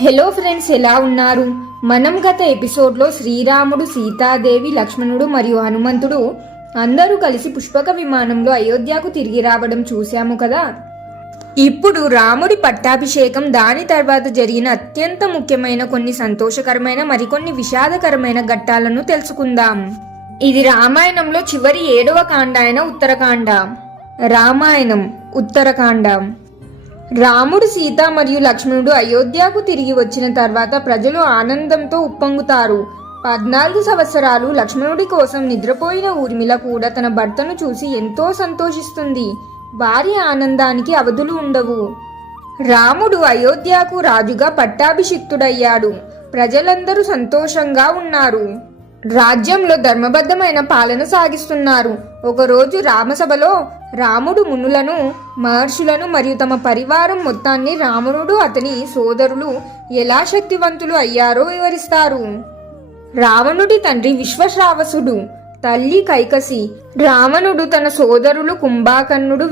Hello friends ఎలా ఉన్నారు? మనం గత ఎపిసోడ్లో శ్రీరాముడు సీతాదేవి లక్ష్మణుడు మరియు హనుమంతుడు అందరూ కలిసి పుష్పక విమానంలో అయోధ్యకు తిరిగి రావడం చూశాము కదా? ఇప్పుడు రాముడి పట్టాభిషేకం దాని తర్వాత జరిగిన అత్యంత ముఖ్యమైన కొన్ని సంతోషకరమైన మరికొన్ని విషాదకరమైన ఘట్టాలను తెలుసుకుందాం. ఇది రామాయణంలో చివరి ఏడవ కాండ అయిన ఉత్తరకాండ. రామాయణం ఉత్తరకాండ. రాముడు సీత మరియు లక్ష్మణుడు అయోధ్యకు తిరిగి వచ్చిన తర్వాత ప్రజలు ఆనందంతో ఉప్పొంగుతారు. పద్నాలుగు సంవత్సరాలు లక్ష్మణుడి కోసం నిద్రపోయిన ఊర్మిళ కూడా తన భర్తను చూసి ఎంతో సంతోషిస్తుంది. వారి ఆనందానికి అవధులు ఉండవు. రాముడు అయోధ్యకు రాజుగా పట్టాభిషిక్తుడయ్యాడు. ప్రజలందరూ సంతోషంగా ఉన్నారు. రాజ్యంలో ధర్మబద్ధమైన పాలన సాగిస్తున్నారు. ఒకరోజు రామసభలో రాముడు మునులను మహర్షులను మరియు తమ పరివారం మొత్తాన్ని రావణుడు అతని సోదరులు ఎలా శక్తివంతులు అయ్యారో వివరిస్తారు. రావణుడి తండ్రి విశ్వశ్రావసుడు తల్లి కైకసి. రావణుడు తన సోదరులు కుంభాకర్ణుడు